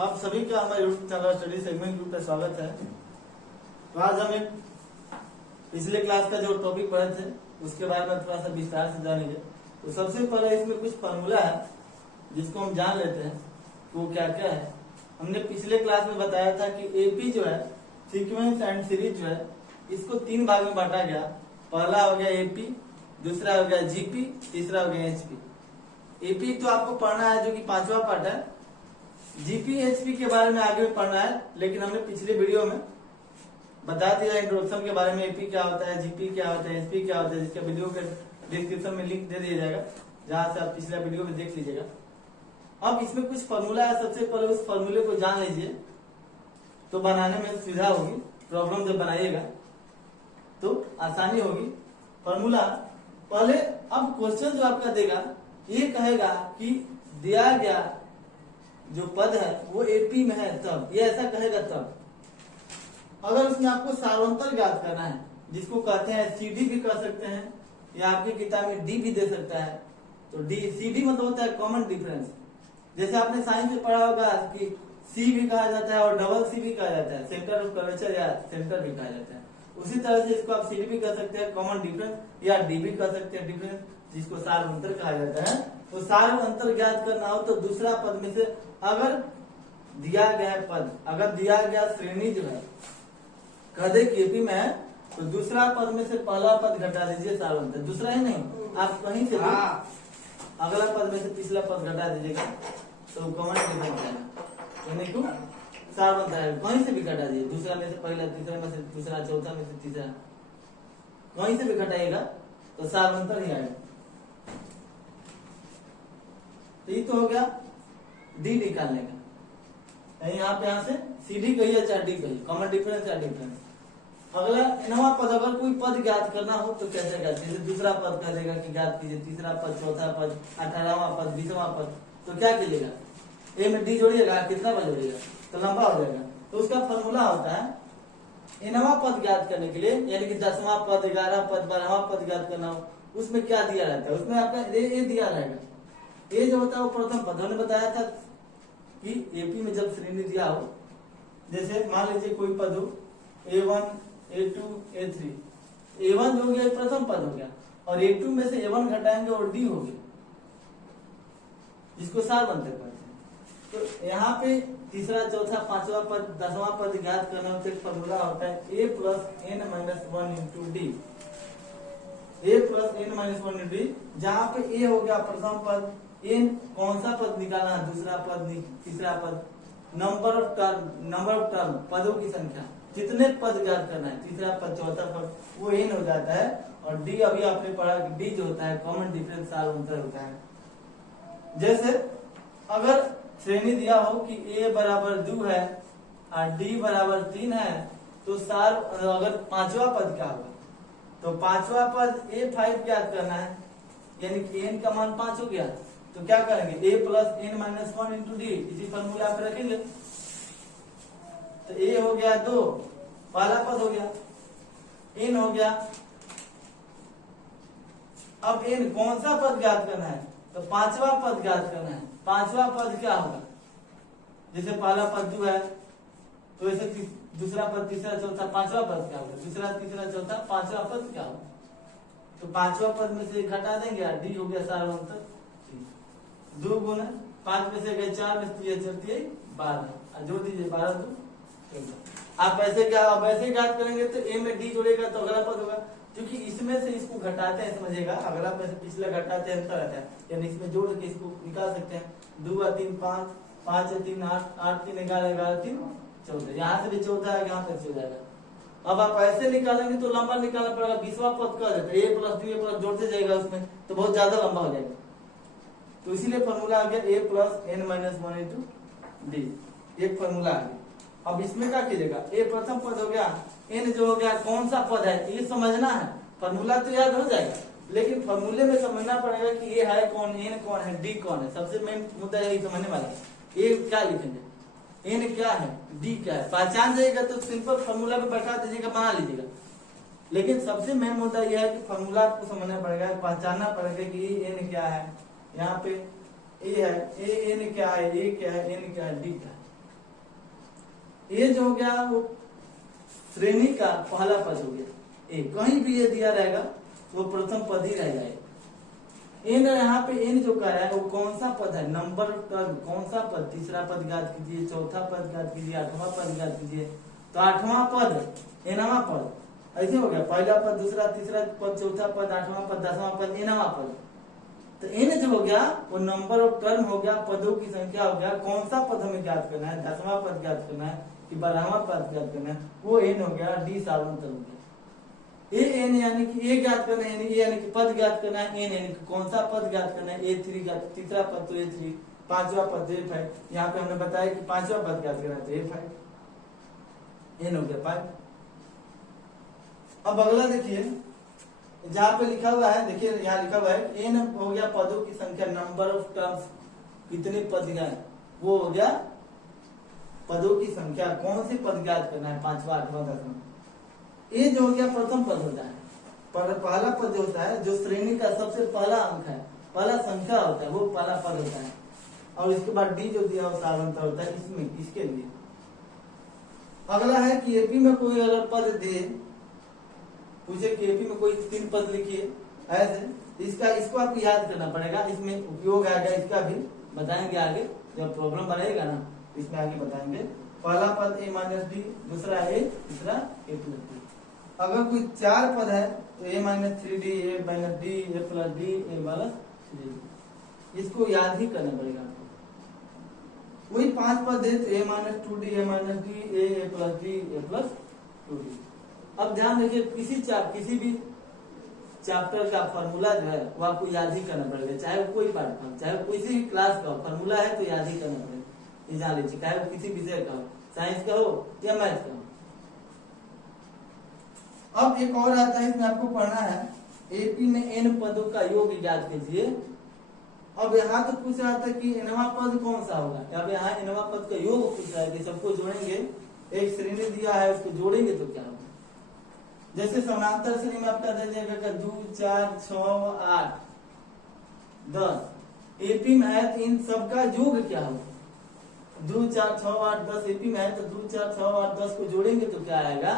आप सभी का हमारे YouTube channel study segment group पे स्वागत है। तो आज हम एक पिछले क्लास का जो टॉपिक पढ़े थे उसके बारे में थोड़ा सा विस्तार से जानेंगे। तो सबसे पहले इसमें कुछ फॉर्मूला है जिसको हम जान लेते हैं वो क्या क्या है। हमने पिछले क्लास में बताया था कि एपी जो है सीक्वेंस एंड सीरीज जो है इसको तीन भाग में बांटा गया। पहला हो गया एपी, दूसरा हो गया जीपी, तीसरा हो गया एचपी। एपी तो आपको पढ़ना है जो कि पांचवा पार्ट है। जीपी एचपी के बारे में आगे पढ़ना है, लेकिन हमने पिछले वीडियो में बता दिया इंट्रोडक्शन के बारे में। एपी क्या होता है, जीपी क्या होता है, एचपी क्या होता है, जिसका वीडियो के डिस्क्रिप्शन में लिंक दे दिया जाएगा, जहां से आप पिछला वीडियो में देख लीजिएगा। अब इसमें कुछ फॉर्मूला है, सबसे पहले उस फॉर्मूले को जान लीजिए तो बनाने में सुविधा होगी। प्रॉब्लम जब बनाइएगा तो आसानी होगी। फॉर्मूला पहले, अब क्वेश्चन जो आपका देगा ये कहेगा कि दिया गया जो पद है वो एपी में है तब, ये ऐसा कहेगा तब। अगर उसमें आपको सारांतर ज्ञात करना है, जिसको कहते हैं सीडी भी कर सकते हैं या आपकी किताब में डी भी दे सकता है। तो डी सीडी मतलब होता है कॉमन डिफरेंस। जैसे आपने साइंस में पढ़ा होगा कि सी भी कहा जाता है और डबल सी भी कहा जाता है, सेंटर ऑफ कर्वेचर या सेंटर भी कहा जाता है। उसी तरह से इसको आप सीडी भी कर सकते हैं कॉमन डिफरेंस, या डी भी कर सकते हैं डिफरेंस, जिसको सार अंतर कहा जाता है। तो सार अंतर ज्ञात करना हो तो दूसरा पद में से अगर दिया गया पद, अगर दिया गया श्रेणी जो है कह दे केपी में है तो दूसरा पद में से पहला पद घटा दीजिए सार अंतर। दूसरा ही नहीं, आप कहीं से अगला पद में से पिछला पद घटा दीजिएगा तो कॉमन डिफरेंस आएगा, यानी कि सार बनता है। कहीं से भी घटा दीजिए, दूसरा में से पहला, तीसरा में से दूसरा, चौथा में से तीसरा, कहीं से भी घटाइएगा तो सार अंतर ही आएगा। तो ये तो हो गया डी निकालने का। यहाँ से सीडी कहिए चाहे डी कहिए, कॉमन डिफरेंस या डिफरेंस। अगला नवा पद, अगर कोई पद ज्ञात करना हो तो कैसे ज्ञात कीजिए। दूसरा पद कह देगा कि ज्ञात कीजिए, तीसरा पद, चौथा पद, 18वां पद, 20वां पद, तो क्या कीजिएगा, ए में डी जोड़िएगा, कितना पद जोड़िएगा तो लंबा हो जाएगा। तो उसका फॉर्मूला होता है नवा पद ज्ञात करने के लिए, यानी कि 10वां पद, 11वां पद, 12वां पद ज्ञात करना हो, उसमें क्या दिया रहता है, उसमें आपका ए दिया रहेगा। ए जो होता है वो प्रथम पद। हमने बताया था कि एपी में जब श्रेणी दिया हो, जैसे मान लीजिए कोई पद हो A1, A2, A3, A1 जो हो गया प्रथम पद हो गया और A2 में से A1 घटाएंगे और D हो गया, जिसको सार बनते पद। तो यहाँ पे तीसरा, चौथा, पांचवा पद, 10वां पद ज्ञात करना हो तो फॉर्मूला होता है A + n-1 × D। A + n-1 × D, जहाँ पे A हो गया प्रथम पद, n कौन सा पद निकालना है, दूसरा पद, तीसरा पद, नंबर ऑफ टर्म, पदों की संख्या, जितने पद ज्ञात करना है, तीसरा पद, चौथा पद, वो n हो जाता है। और D अभी आपने पढ़ा कि D जो होता है कॉमन डिफरेंस, सार अंतर होता है। जैसे अगर श्रेणी दिया हो कि A = 2 है और D = 3 है तो सार, अगर पांचवा पद क्या होगा तो पांचवा पद A5 ज्ञात करना है, यानी कि n का मान 5 हो गया तो क्या करेंगे, A + n-1 × D, इसी फॉर्मूला पे रखेंगे। तो A हो गया 2, पहला पद हो गया, n हो गया। अब n कौन सा पद ज्ञात करना है तो पांचवा पद ज्ञात करना है। पांचवा पद क्या होगा, जैसे पहला पद 2 है तो ऐसे दूसरा पद, तीसरा, चौथा, पांचवा पद क्या होगा, दूसरा, तीसरा, चौथा, पांचवा पद क्या होगा, तो पांचवा पद में से घटा देंगे और डी हो गया सार अंतर। 2 × 5 में से गए 4 में से 12, जोड़ दीजिए 12 2 14। आप ऐसे क्या, अब ऐसे ज्ञात करेंगे तो ए में डी जोड़ेगा तो अगला पद होगा, क्योंकि इसमें से इसको घटाते हैं, समझिएगा, अगला पद से पिछला घटाते हैं, अंतर आता है, यानी इसमें जोड़ के इसको निकाल सकते हैं। 2 × 3 5, 5 × 3 8, 8 × 3 11, 11 × 3 14, यहाँ से भी 14 है, यहाँ पे हो जाएगा। अब आप ऐसे निकालेंगे तो लंबा निकालना पड़ेगा। 20वां पद कर देते A + 2 A + जोड़ते जाएगा उसमें तो बहुत ज्यादा लंबा हो जाएगा। तो इसीलिए फॉर्मूला आ गया A + n-1 × D, एक फॉर्मूला आ गया। अब इसमें क्या कीजिएगा, A प्रथम पद हो गया, n जो हो गया कौन सा पद है ये समझना है। फॉर्मूला तो याद हो जाएगा, लेकिन फॉर्मूले में समझना पड़ेगा कि A है कौन, n कौन है, D कौन है। सबसे मेन मुद्दा यही समझने वाला है। A क्या लिखेंगे, n क्या है, D क्या है, पहचान जाएगा तो सिंपल फॉर्मूला पे बैठा दीजिएगा, बना लीजिएगा। लेकिन सबसे मेन मुद्दा यह है कि फॉर्मूला आपको समझना पड़ेगा, पहचानना पड़ेगा कि n क्या है, यहाँ पे A है, A n क्या है, A क्या है, n क्या है, D क्या है। ए जो हो गया वो श्रेणी का पहला पद हो गया। ए कहीं भी ये दिया रहेगा वो प्रथम पद ही रह जाएगा। एन यहाँ पे एन जो कह रहा है वो कौन सा पद है, नंबर टर्म कौन सा पद, तीसरा पद ज्ञात कीजिए, चौथा पद ज्ञात कीजिए, आठवां पद ज्ञात कीजिए। तो आठवां पद एनवां पद ऐसे हो गया, पहला पद, दूसरा, तीसरा पद, चौथा पद, आठवां पद, 10वां पद, एनवां पद। तो एन जो हो गया वो नंबर ऑफ टर्म हो गया, पदों की संख्या हो गया। कौन सा पद हमें ज्ञात करना है, 10वां पद ज्ञात करना है कि 12वां पद ज्ञात करना है, वो एन हो गया, डी सार्वंतर हो गया। ए एन यानी कि ए ज्ञात करना है, यानी कि पद ज्ञात करना है, एन यानी कि कौन सा पद ज्ञात करना है, ए3 ज्ञात, तीसरा पद तो ए3, पांचवा पद ए5। यहाँ पे हमने बताया कि पांचवा पद ज्ञात करना है तो ए5, एन हो गया 5। अब अगला देखिए जहाँ पे लिखा हुआ है, देखिए यहाँ लिखा हुआ है एन हो गया पदों की संख्या, नंबर ऑफ टर्म्स कितने पद गए, वो हो गया पदों की संख्या, कौन से पद ज्ञात करना है, 5वां, 8वां, 10वां। ए जो हो गया प्रथम पद होता है, पहला पद जो होता है, जो श्रेणी का सबसे पहला अंक है, पहला संख्या होता है, वो पहला पद होता है। और इसके बाद डी जो दिया वो सार्वंतर होता है इसमें, इसके लिए। अगला है कि एपी में कोई अगर पद दे, पूछे कि एपी में कोई 3 पद लिखिए ऐसे, इसको आपको याद करना पड़ेगा, इसमें उपयोग आएगा, इसका भी बताएंगे आगे जब प्रॉब्लम बनेगा ना, इसमें आगे बताएंगे। पहला पद ए माइनस डी, दूसरा ए, तीसरा ए प्लस डी। अगर कोई 4 पद है तो ए माइनस 3D, ए माइनस डी, ए प्लस डी, ए माइनस 3D, इसको याद ही करना पड़ेगा आपको। वही 5 पद है तो ए माइनस 2D, ए माइनस डी, ए प्लस डी, ए प्लस 2D। अब ध्यान रखिए किसी भी चैप्टर का फॉर्मूला जो है वो आपको याद ही करना पड़ेगा, चाहे वो कोई पाठ्यक्रम, चाहे वो किसी भी क्लास का फॉर्मूला है तो याद ही करना पड़ेगा। ये जान लीजिए, चाहे वो किसी विषय का हो, साइंस का हो या मैथ का हो। अब एक और आता है, इसमें आपको पढ़ना है एपी में एन पदों का योग ज्ञात कीजिए। अब यहाँ तो पूछ रहा था कि एनवां पद कौन सा होगा, अब यहाँ एनवां पद का योग पूछ रहा है कि सबको जोड़ेंगे, एक श्रेणी दिया है उसको जोड़ेंगे तो क्या होगा। जैसे समानांतर श्रेणी में आपका दे दिया 2, 4, 6, 8, 10 एपी में है तो इन सबका योग क्या होगा, 2, 4, 6, 8, 10 एपी में है तो 2, 4, 6, 8, 10 को जोड़ेंगे तो क्या आएगा,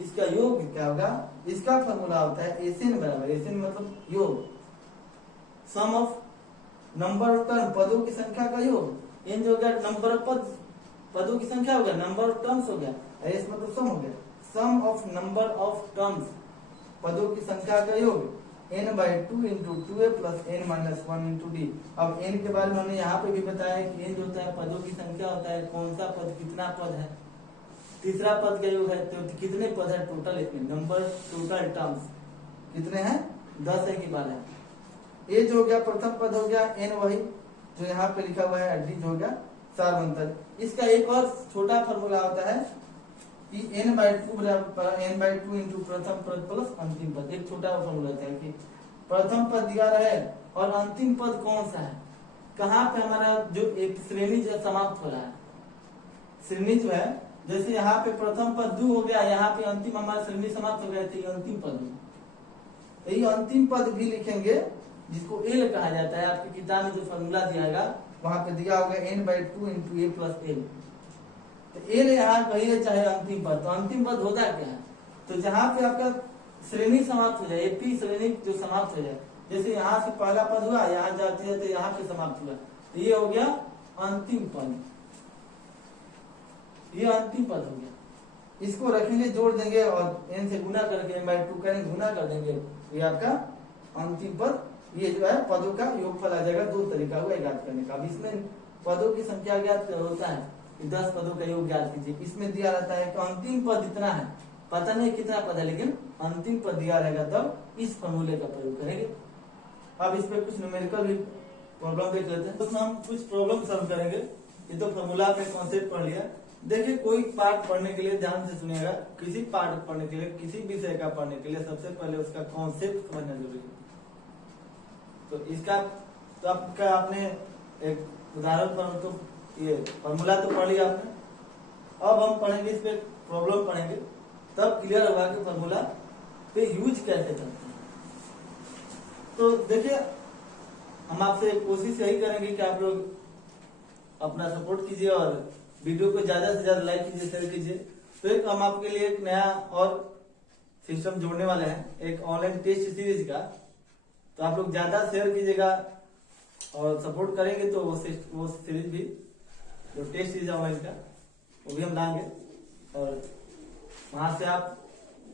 इसका योग क्या होगा। इसका फॉर्मूला होता है एसएन बराबर, एसएन मतलब योग, सम ऑफ नंबर ऑफ टर्म, पदों की संख्या का योग। एन जो हो गया नंबर ऑफ पद, पदों की संख्या हो गया, नंबर ऑफ टर्म्स हो गया, एस मतलब सम हो गया, सम ऑफ नंबर ऑफ टर्म्स, पदों की संख्या का योग, n/2 into 2a plus n-1 into D. अब n के बारे में हमने यहाँ पे भी बताया कि n जो होता है पदों की संख्या होता है, कौन सा पद कितना पद है, तीसरा पद का योग है तो कितने पद है टोटल, इसमें नंबर टोटल टर्म्स कितने हैं, 10 है कि 12 है। ए जो हो गया प्रथम पद हो गया, एन वही जो यहाँ पे लिखा हुआ है, डी जो हो गया सार्वंतर। इसका एक और छोटा फॉर्मूला होता है कि n/2 इंटू प्रथम पद प्लस अंतिम पद। एक छोटा फॉर्मूला होता है कि प्रथम पद दिया रहे और अंतिम पद कौन सा है, कहाँ पे हमारा जो एक श्रेणी जो समाप्त हो रहा है, श्रेणी जो है, जैसे यहाँ पे प्रथम पद 2 हो गया, यहाँ पे अंतिम हमारा श्रेणी समाप्त हो गया तो ये अंतिम पद है। ये अंतिम पद भी लिखेंगे जिसको एल कहा जाता है। आपकी किताब में जो फॉर्मूला दिया गया वहां पे दिया होगा n/2 इंटू ए प्लस एल। तो एल यहाँ कहिए चाहे अंतिम पद, तो अंतिम पद होता क्या है, तो जहाँ पे आपका श्रेणी समाप्त हो जाए, एपी श्रेणी जो समाप्त हो जाए, जैसे यहाँ से पहला पद हुआ, यहाँ जाते हैं तो यहाँ पे समाप्त हुआ, तो ये हो गया अंतिम पद, ये अंतिम पद हो गया। इसको रखेंगे, जोड़ देंगे और n से गुना करके n/2 करेंगे, गुना कर देंगे, ये आपका अंतिम पद। ये जो है पदों का योगफल आ जाएगा। 2 तरीका हुआ ज्ञात करने का। अब इसमें पदों की संख्या ज्ञात होता है कि 10 पदों का योग ज्ञात कीजिए। इसमें दिया रहता है कि अंतिम पद इतना है, पता नहीं कितना पद है, लेकिन अंतिम पद दिया रहेगा, तब इस फॉर्मूले का प्रयोग करेंगे। अब इस पे कुछ न्यूमेरिकल भी प्रॉब्लम देख लेते हैं, उसमें हम कुछ प्रॉब्लम सॉल्व करेंगे। ये तो फॉर्मूला पे कॉन्सेप्ट पढ़ लिया। देखिए, कोई पार्ट पढ़ने के लिए ध्यान से सुनिएगा, किसी पार्ट पढ़ने के लिए, किसी विषय का पढ़ने के लिए सबसे पहले उसका कॉन्सेप्ट समझना जरूरी है। तो इसका तो आपका आपने एक उदाहरण पर तो ये फॉर्मूला तो पढ़ लिया आपने। अब हम पढ़ेंगे, इस पे प्रॉब्लम पढ़ेंगे, तब क्लियर होगा कि फॉर्मूला पे यूज कैसे करते हैं। तो देखिए, हम आपसे कोशिश यही करेंगे कि आप लोग अपना सपोर्ट कीजिए और वीडियो को ज्यादा से ज्यादा लाइक कीजिए, शेयर कीजिए। तो एक हम आपके लिए एक नया और सिस्टम जोड़ने वाले हैं, एक ऑनलाइन टेस्ट सीरीज का। तो आप लोग ज्यादा शेयर कीजिएगा और सपोर्ट करेंगे तो वो सीरीज भी, जो टेस्ट सीरीज ऑनलाइन का, वो भी हम लाएंगे और वहां से आप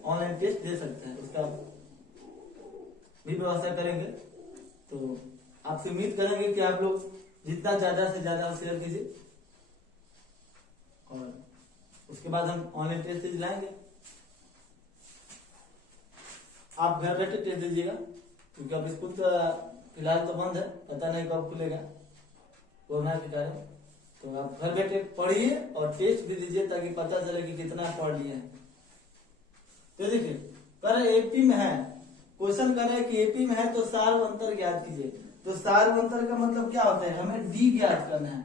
ऑनलाइन टेस्ट दे सकते हैं, उसका भी व्यवस्था करेंगे। तो आपसे उम्मीद करेंगे कि आप लोग जितना ज्यादा से ज्यादा शेयर कीजिए और उसके बाद हम ऑनलाइन टेस्ट सीरीज लाएंगे। आप घर बैठे टेस्ट दीजिएगा, क्योंकि अब स्कूल तो फिलहाल तो बंद है, पता नहीं कब खुलेगा कोरोना के कारण। तो आप घर बैठे पढ़िए और टेस्ट भी दीजिए, ताकि पता चले कि कितना पढ़ लिए हैं। तो देखिए, पर एपी में है, क्वेश्चन कर रहे हैं कि एपी में है तो सार अंतर ज्ञात कीजिए। तो सार अंतर का मतलब क्या होता है, हमें डी ज्ञात करना है।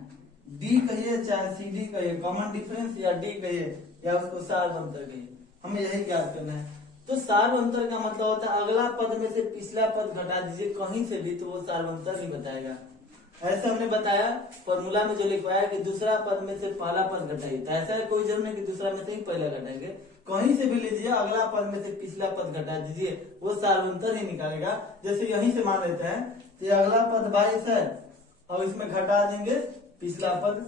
डी कहिए चाहे सी डी कहिए, कॉमन डिफरेंस, या डी कहिए या उसको सार अंतर कहिए, हमें यही ज्ञात करना है। तो सार अंतर का मतलब होता है अगला पद में से पिछला पद घटा दीजिए कहीं से भी, तो वो सार अंतर नहीं बताएगा। ऐसे हमने बताया फॉर्मूला में जो लिखवाया कि दूसरा पद में से पहला पद घटाइए, तो ऐसा है कोई जरूर नहीं कि दूसरा में से ही पहला घटाएंगे, कहीं से भी लीजिए अगला पद में से पिछला पद घटा दीजिए, वो सार अंतर ही निकालेगा। जैसे यहीं से मान लेते हैं तो अगला पद 22 है और इसमें घटा देंगे पिछला पद,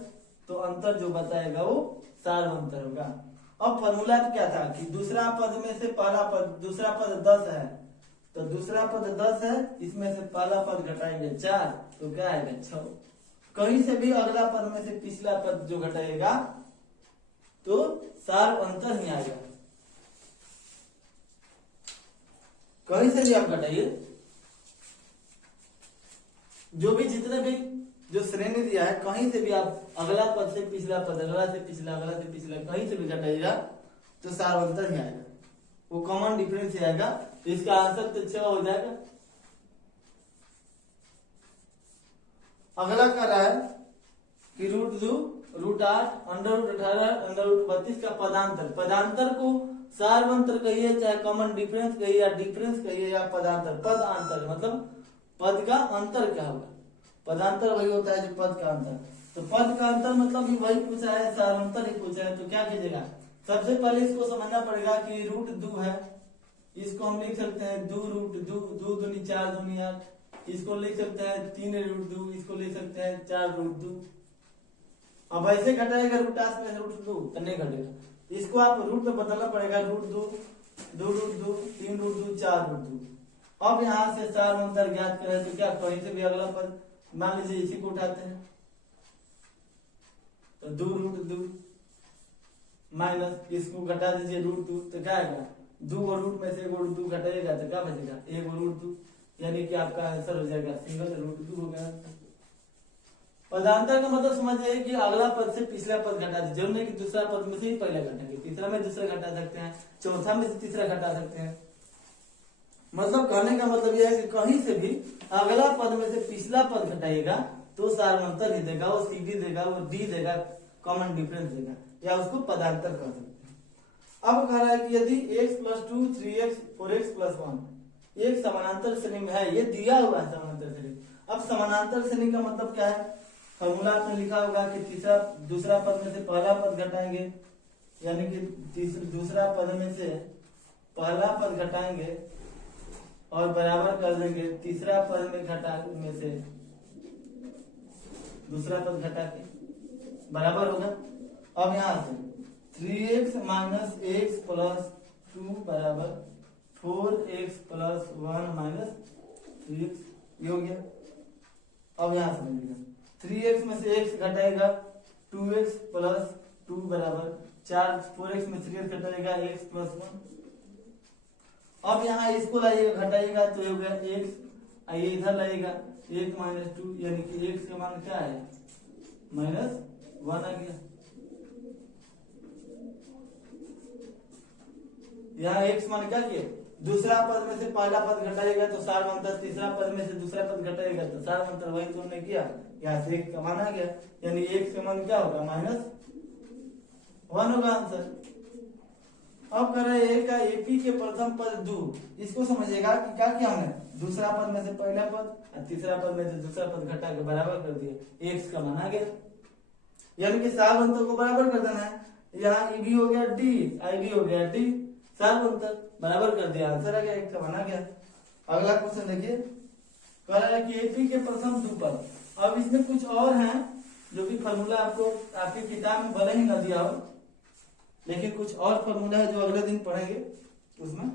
तो अंतर जो बताएगा वो सार अंतर होगा। अब फॉर्मूला क्या था कि दूसरा पद में से पहला पद, दूसरा पद 10 है तो दूसरा पद 10 है, इसमें से पहला पद घटाएंगे 4, तो क्या आएगा 6। कहीं से भी अगला पद में से पिछला पद जो घटाएगा तो सार अंतर ही आएगा। कहीं से भी आप घटाइए, जो भी जितने भी जो श्रेणी दिया है, कहीं से भी आप अगला पद से पिछला पद, अगला से पिछला, अगला से पिछला, कहीं से भी घटाइएगा तो सार अंतर ही आएगा, वो कॉमन डिफरेंस ही आएगा। तो इसका आंसर तो 6 हो जाएगा। अगला कर रहा है कि √2, √8, √18, √32 का पदांतर। पदांतर को सार अंतर कहिए चाहे कॉमन डिफरेंस कहिए या डिफरेंस कहिए या पदांतर, पद अंतर मतलब पद का अंतर क्या होगा। पदांतर वही होता है जो पद का अंतर। तो पद का अंतर मतलब भी वही पूछा है, सार अंतर ही पूछा है। तो क्या कीजिएगा, सबसे पहले इसको समझना पड़ेगा कि √2 है, इसको हम लिख सकते हैं 2√2, 2 दूनी 4 दूनी 8, इसको लिख सकते हैं 3√2, इसको लिख सकते हैं 4√2। अब ऐसे घटाएगा √8 में √2 तो नहीं घटेगा, इसको आप रूट में बदलना पड़ेगा, √2, 2√2, 3√2, 4√2। अब यहाँ से सार अंतर ज्ञात करें तो क्या, कहीं से भी अगला पद मान लीजिए इसी को उठाते हैं, तो 2√2 माइनस इसको घटा दीजिए √2, तो क्या आएगा, 2 और रूट में से एगो √2 घटाइएगा तो क्या बचेगा, एगो √2, यानी कि आपका आंसर हो जाएगा सिंगल √2 हो गया। पदांतर का मतलब समझ जाइए कि अगला पद से पिछला पद घटा दीजिए, जरूर नहीं कि दूसरा पद में से ही पहला घटाएंगे, तीसरा में दूसरा घटा सकते हैं, चौथा में से तीसरा घटा सकते हैं। मतलब कहने का मतलब यह है कि कहीं से भी अगला पद में से पिछला पद घटाइएगा तो सार अंतर ही देगा, वो सी डी देगा, वो डी देगा, कॉमन डिफरेंस देगा, या उसको पदांतर कह सकते हैं। अब कह रहा है कि यदि x + 2, 3x, 4x + 1 एक समानांतर श्रेणी में है, ये दिया हुआ है समानांतर श्रेणी। अब समानांतर श्रेणी का मतलब क्या है, फॉर्मूला में लिखा होगा कि दूसरा पद में से पहला पद घटाएंगे, यानी कि दूसरा पद में से पहला पद घटाएंगे और बराबर कर देंगे तीसरा पद में से दूसरा पद घटा के बराबर होगा। अब यहाँ से 3x - x + 2 बराबर 4x + 1 - 3x, ये हो गया। अब यहाँ से मिलेगा 3x में से x घटाएगा 2x + 2 बराबर 4, 4x में 3x घटाएगा x + 1। अब यहाँ इसको लाइएगा घटाइएगा तो हो गया x, आइए इधर लाइएगा 1 - 2, यानी कि x का मान क्या है -1 आ गया। यहाँ x मान क्या किए, दूसरा पद में से पहला पद घटाइएगा तो सार अंतर, तीसरा पद में से दूसरा पद घटाइएगा तो सार अंतर, वही तो हमने किया, यहाँ से x का मान आ गया, यानी x का मान क्या होगा -1 होगा आंसर। अब कर रहे हैं का एपी के प्रथम पद 2, इसको समझिएगा कि क्या किया हमने, दूसरा पद में से पहला पद और तीसरा पद में से दूसरा पद घटा के बराबर कर दिए, x का मान आ गया। यानी कि सार अंतर को बराबर कर देना है। यहाँ ई भी हो गया डी, आई भी हो गया डी, सार अंतर बराबर कर दिया, आंसर आ गया, एक का बना गया। अगला क्वेश्चन देखिए, कह रहा है कि एपी के प्रथम दो पद। अब इसमें कुछ और हैं जो कि फॉर्मूला आपको आपकी किताब में भले ही न दिया हो, लेकिन कुछ और फॉर्मूला है जो अगले दिन पढ़ेंगे। उसमें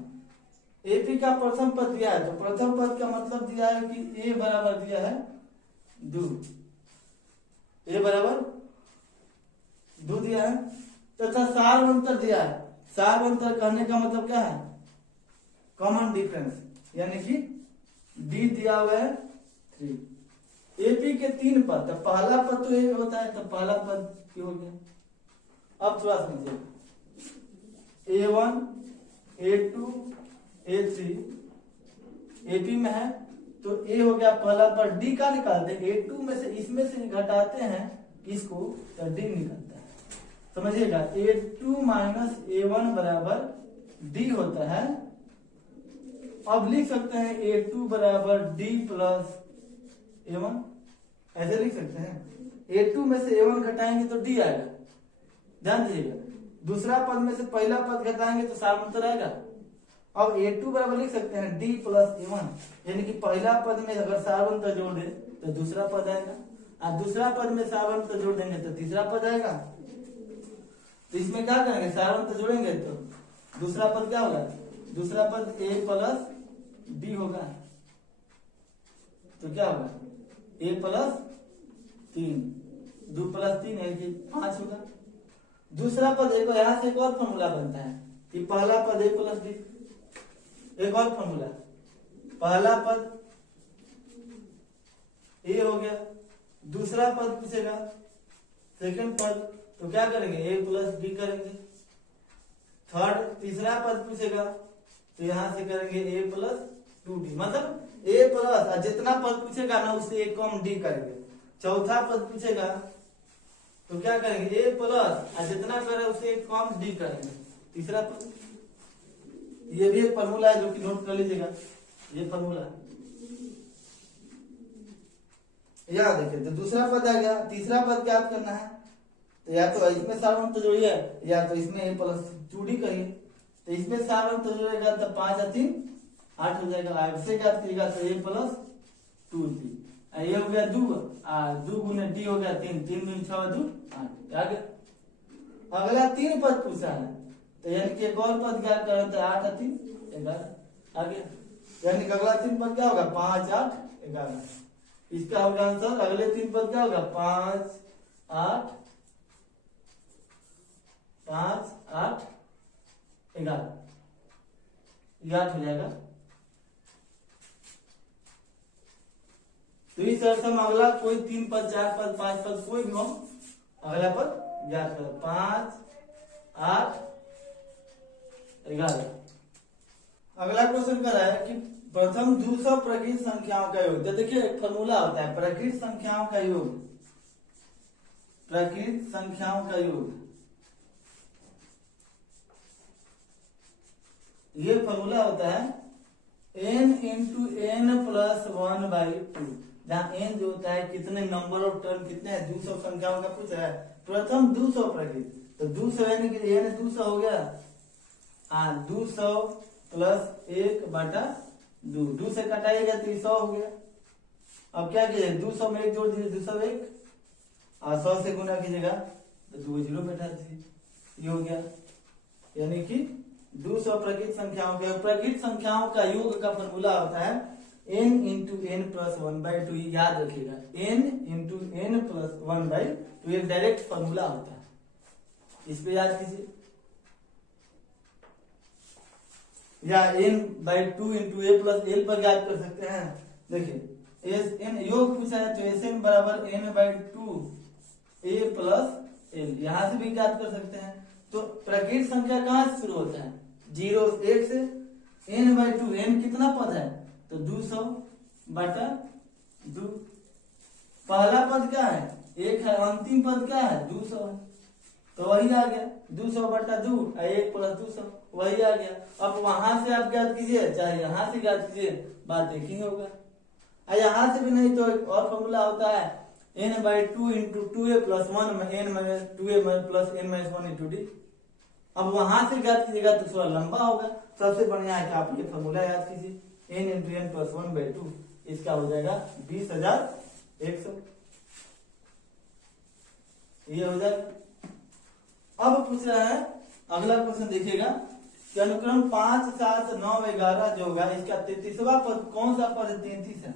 एपी का प्रथम पद दिया है, तो प्रथम पद का मतलब दिया है कि ए बराबर दिया है 2, ए बराबर 2 दिया है, तथा सार अंतर दिया है। सार अंतर कहने का मतलब क्या है? कॉमन डिफरेंस, यानी कि डी दिया हुआ है 3। एपी के 3 पद, तो पहला पद तो ए होता है, तो पहला पद क्या हो गया। अब थोड़ा समझिए, A1, A2, A3 एपी में है, तो ए हो गया पहला पद, डी का निकालते हैं, A2 में से इसमें से घटाते हैं इसको, तो डी निकलता है। समझिएगा, A2 माइनस A1 बराबर डी होता है। अब लिख सकते हैं A2 बराबर डी प्लस A1, ऐसे लिख सकते हैं। A2 में से A1 घटाएंगे तो डी आएगा, ध्यान दीजिएगा। दूसरा पद में से पहला पद घटाएंगे तो सार अंतर आएगा। अब A2 बराबर लिख सकते हैं D प्लस A1, यानी कि पहला पद में अगर सार अंतर जोड़ दे तो दूसरा पद आएगा, और दूसरा पद में सार अंतर जोड़ देंगे तो तीसरा पद आएगा। तो इसमें क्या करेंगे, सार अंतर जोड़ेंगे तो दूसरा पद क्या होगा, दूसरा पद A प्लस B होगा, तो क्या होगा A प्लस 3, 2 प्लस 3 यानी कि 5 होगा। दूसरा पद एक, यहां से एक और फॉर्मूला बनता है कि पहला पद A प्लस B, एक और फॉर्मूला, पहला पद ए हो गया, दूसरा पद पूछेगा सेकंड पद, तो क्या करेंगे ए प्लस बी करेंगे। थर्ड तीसरा पद पूछेगा तो यहां से करेंगे ए प्लस 2d, मतलब ए प्लस जितना पद पूछेगा ना उससे एक कम डी करेंगे। चौथा पद पूछेगा तो क्या करेंगे ए प्लस जितना करे उससे एक कम डी करेंगे। तीसरा पद, ये भी एक फॉर्मूला है जो कि नोट कर लीजिएगा, ये फॉर्मूला। यहाँ देखिए, तो दूसरा पद आ गया, तीसरा पद क्या करना है, तो या तो इसमें सार अंतर जोड़िए या तो इसमें ए प्लस 2d करिए। तो इसमें सार अंतर जोड़ेगा तो 5 और 3 8 हो जाएगा, ऐसे क्या करिएगा तो ए प्लस 2d, ये हो गया 2 गुने डी हो गया 3, 3 दूनी 6 2 8 आ गया। अगला 3 पद पूछा है, तो यानी कि एक और पद क्या करें तो 8 और 3 11 आ गया, यानी कि अगला 3 पद क्या होगा 5 8 11, इसका होगा आंसर। अगले 3 पद क्या होगा 5 8 5 8 11, ये 8 हो जाएगा। तो इस तरह से हम अगला कोई 3 पद 4 पद 5 पद कोई भी हो, अगला पद ज्ञात करो। 5 8 11। अगला क्वेश्चन कर रहा है कि प्रथम 200 प्रकृत संख्याओं का योग। तो देखिए एक फॉर्मूला होता है प्रकृत संख्याओं का योग, प्रकृत संख्याओं का योग, ये फॉर्मूला होता है n इंटू एन प्लस 1/2, जहाँ n जो होता है कितने नंबर ऑफ टर्म कितने 200 संख्याओं का पूछ रहा है। प्रथम 200 प्रकृत, तो 200 यानी कि n 200 हो गया, हाँ 200 प्लस 1/2, 2 से कटाइएगा तो 100 हो गया। अब क्या कीजिए 200 में 1 जोड़ दीजिए 201, और 100 से गुना कीजिएगा तो 2 0 बैठा दीजिए, ये हो गया। यानी कि 200 प्रकृत संख्याओं के, प्रकृत संख्याओं का योग का फॉर्मूला होता है n इंटू एन प्लस 1/2, याद रखिएगा n इंटू एन प्लस 1/2, एक डायरेक्ट फॉर्मूला होता है, इस पे याद कीजिए। या n/2 इंटू ए प्लस एल पर याद कर सकते हैं। देखिए एस एन योग पूछा है तो एस एन बराबर n/2 ए प्लस एल, यहां से भी याद कर सकते हैं। तो प्रकृत संख्या कहां से शुरू होता है 0 1 से, n/2, n कितना पद है तो 200/2, पहला पद क्या है 1 है, अंतिम पद क्या है 200 है, तो वही आ गया 200/2, 1 प्लस 200 वही आ गया। अब वहां से आप ज्ञात कीजिए चाहे यहां से ज्ञात कीजिए, बात एक ही होगा। यहां से भी नहीं तो एक और फॉर्मूला होता है n by 2 into 2a plus 1 में n minus 2a plus n minus 1 into D. अब वहां से ज्ञात कीजिएगा तो थोड़ा लंबा होगा। सबसे बढ़िया है कि आप ये फॉर्मूला याद कीजिए, n into n plus 1 by 2, इसका हो जाएगा 20,100। ये हो जाएगा। अब पूछ रहा है अगला क्वेश्चन देखिएगा कि अनुक्रम 5, 7, 9, 11 जो होगा इसका 33वां पद कौन सा पद 33 है?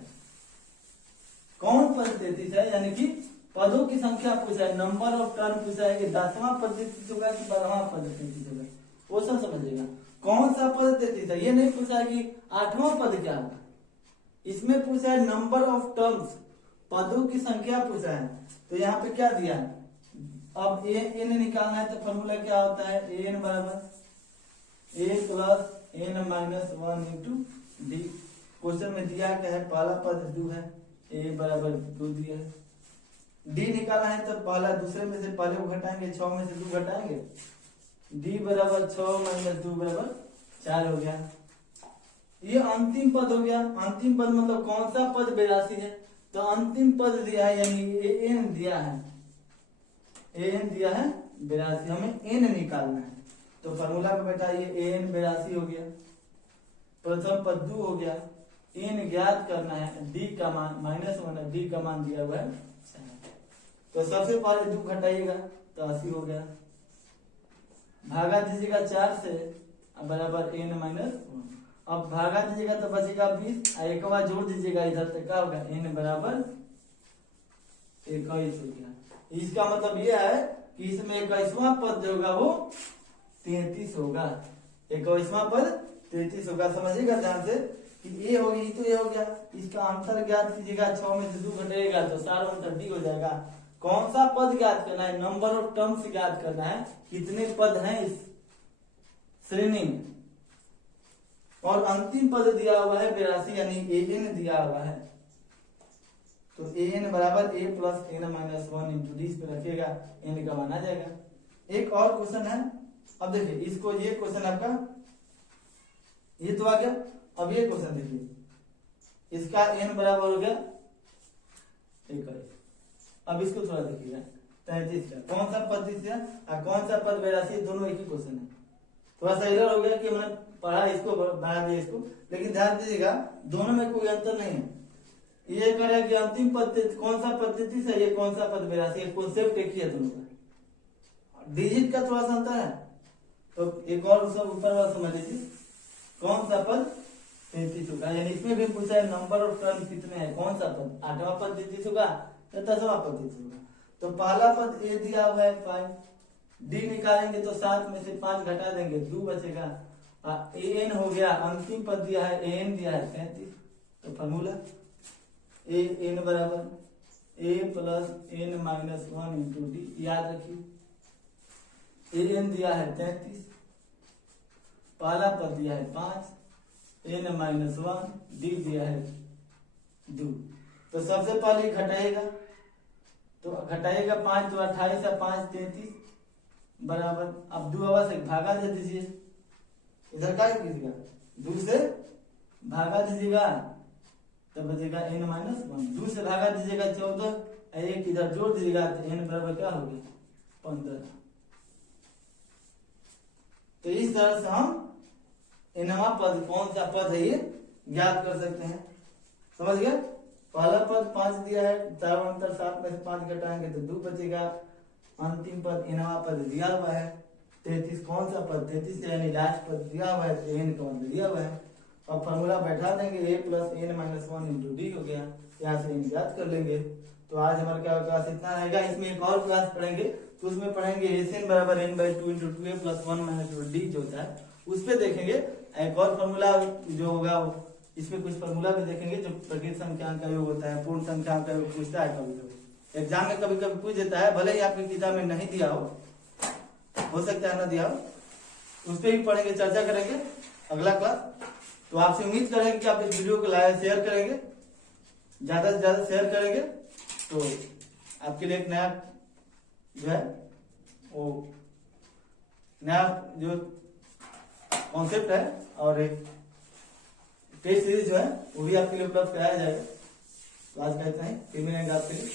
कौन पद 33 है? यानी कि पदों की संख्या पूछा है, नंबर ऑफ टर्म पूछा है कि 10वां पद 33 होगा कि 12वां पद 33 होगा, वो सब समझिएगा। कौन सा पद 33 है, ये नहीं पूछा है कि 8वां पद क्या होगा, इसमें पूछा है नंबर ऑफ टर्म्स, पदों की संख्या पूछा है। तो यहाँ पे क्या दिया है, अब n निकालना है तो फॉर्मूला क्या होता है, n बराबर a plus n minus 1 into D. Question में दिया क्या है, पहला पद 2 है, a बराबर 2 दिया है। d निकालना है तो पहला दूसरे में से पहले को घटाएंगे, 6 में से 2 घटाएंगे, d बराबर 6 माइनस 2 बराबर 4 हो गया। ये अंतिम पद हो गया। अंतिम पद मतलब कौन सा पद 82 है, तो अंतिम पद दिया है यानी n दिया है, an दिया है 82, हमें n निकालना है। तो फॉर्मूला पे बेटा ये an 82 हो गया, प्रथम पद 2 हो गया, n ज्ञात करना है, d का मान -1 है, d का मान दिया हुआ है 4। तो सबसे पहले 2 घटाइएगा तो 80 हो गया, भागा दीजिएगा 4 से बराबर n माइनस 1। अब भागा दीजिएगा तो बचेगा 20, एक बार जोड़ दीजिएगा इधर तक क्या होगा, n बराबर 21 हो गया। इसका मतलब यह है कि इसमें 21वां पद जो होगा वो 33 होगा, 21वां पद 33 होगा। समझिएगा ध्यान से कि ये हो गई तो ये हो गया, इसका अंतर ज्ञात कीजिएगा, 6 में से 2 घटेगा तो 4 हो जाएगा। कौन सा पद ज्ञात करना है, नंबर ऑफ टर्म्स ज्ञात करना है, कितने पद हैं इस श्रेणी में। और अंतिम पद दिया हुआ है 82 यानी an दिया हुआ है, तो an बराबर a plus n minus 1 into D पे रखिएगा, n का मान आ जाएगा। एक और क्वेश्चन है, अब देखिए इसको, ये क्वेश्चन आपका ये तो आ गया। अब ये क्वेश्चन देखिए, इसका n बराबर हो गया 21। अब इसको थोड़ा देखिएगा 33 का कौन सा पद दिया और कौन सा पद 82, दोनों एक ही क्वेश्चन है। थोड़ा सा एरर हो गया कि मैंने पढ़ा इसको बना दिया इसको, लेकिन ध्यान दीजिएगा दोनों में कोई अंतर नहीं है। ये कह रहा है कि अंतिम पद कौन सा पद 33 है, ये कौन सा पद 82, कॉन्सेप्ट एक ही है दोनों का, डिजिट का थोड़ा सा अंतर है। तो एक और सब ऊपर वाला समझ लीजिए, कौन सा पद 33 होगा, यानी इसमें भी पूछा है नंबर ऑफ टर्म कितने हैं, कौन सा पद 8वां पद 33 होगा या 10वां पद 33 होगा। तो पहला पद a दिया हुआ है 5, d निकालेंगे तो 7 में से 5 घटा देंगे 2 बचेगा, an हो गया, अंतिम पद दिया है an दिया है 33। तो फॉर्मूला an बराबर a plus n minus 1 into D, याद रखिए an दिया है 33, पहला पद दिया है 5, n माइनस 1, डी दिया है 2। तो सबसे पहले घटाएगा, तो घटाएगा 5 तो 28 है, 5 33 बराबर, अब 2 हवा से भागा दे दीजिए, इधर क्या कीजिएगा 2 से भागा दीजिएगा तो बचेगा n माइनस 1, 2 से भागा दीजिएगा 14, एक इधर जोड़ दीजिएगा तो n बराबर क्या हो गया 15। तो इस तरह से हम nवां पद कौन सा पद है ये ज्ञात कर सकते हैं। समझ गए, पहला पद 5 दिया है, 4 अंतर 7 में से 5 घटाएंगे तो 2 बचेगा, अंतिम पद nवां पद दिया हुआ है 33, कौन सा पद 33 है यानी लास्ट पद दिया हुआ है, तो n का मान दिया हुआ है। अब फॉर्मूला बैठा देंगे, a plus n minus 1 into D हो गया, यहाँ से n ज्ञात कर लेंगे। तो आज हमारे क्या क्लास इतना रहेगा, इसमें एक और क्लास पढ़ेंगे तो उसमें पढ़ेंगे एन बराबर n by 2 into 2a plus 1 minus D जो होता है उस पर देखेंगे। एक और फॉर्मूला जो होगा इसमें कुछ फॉर्मूला भी देखेंगे जो प्रकृत संख्या का योग होता है, पूर्ण संख्या का योग पूछता है, कभी एग्जाम में कभी कभी पूछ देता है, भले ही आपकी किताब में नहीं दिया हो सकता है ना दिया हो, उस पर भी पढ़ेंगे, चर्चा करेंगे अगला क्लास। तो आपसे उम्मीद करेंगे कि आप इस वीडियो को लाइक शेयर करेंगे, ज्यादा से ज्यादा शेयर करेंगे, तो आपके लिए एक नया जो है वो नया जो कॉन्सेप्ट है और एक टेस्ट सीरीज जो है वो भी आपके लिए उपलब्ध कराया जाएगा। तो आज कहते हैं फिर मिलेंगे आपके लिए।